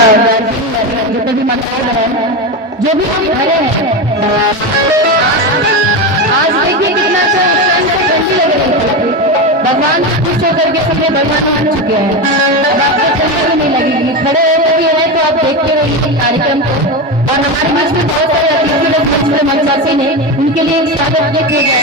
जितने भी मंत्रालय है, जो भी हम खड़े हैं, आज देखिए कितना अच्छा ठंडी लग रही है। भगवान खुश होकर के सबने भगवान मान चुके हैं, अब आपको ठंडी भी नहीं लगेगी। खड़े होकर भी है तो आप देखते रहिए कार्यक्रम को। और हमारे बीच में बहुत सारे अतिथि लोग मंचासी ने, उनके लिए एक स्वागत किया जाए।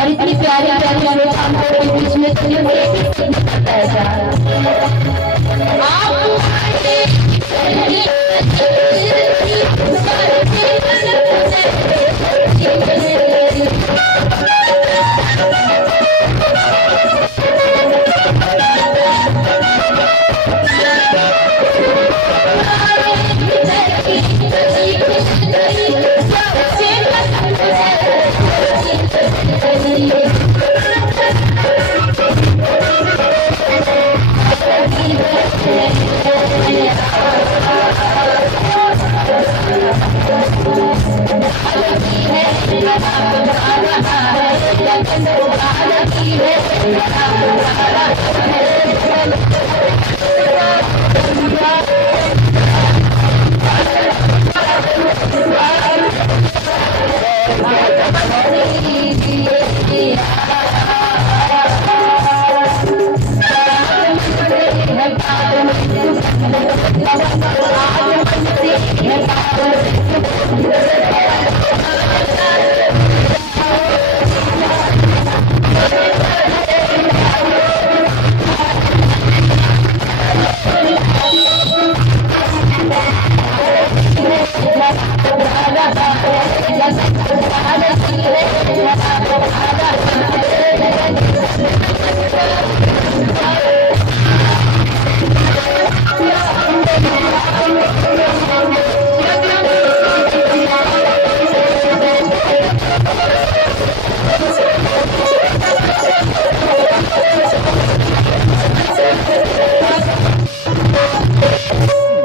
और इतनी प्यारी प्यारी आलोचना के बीच में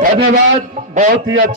धन्यवाद, बहुत ही अच्छा।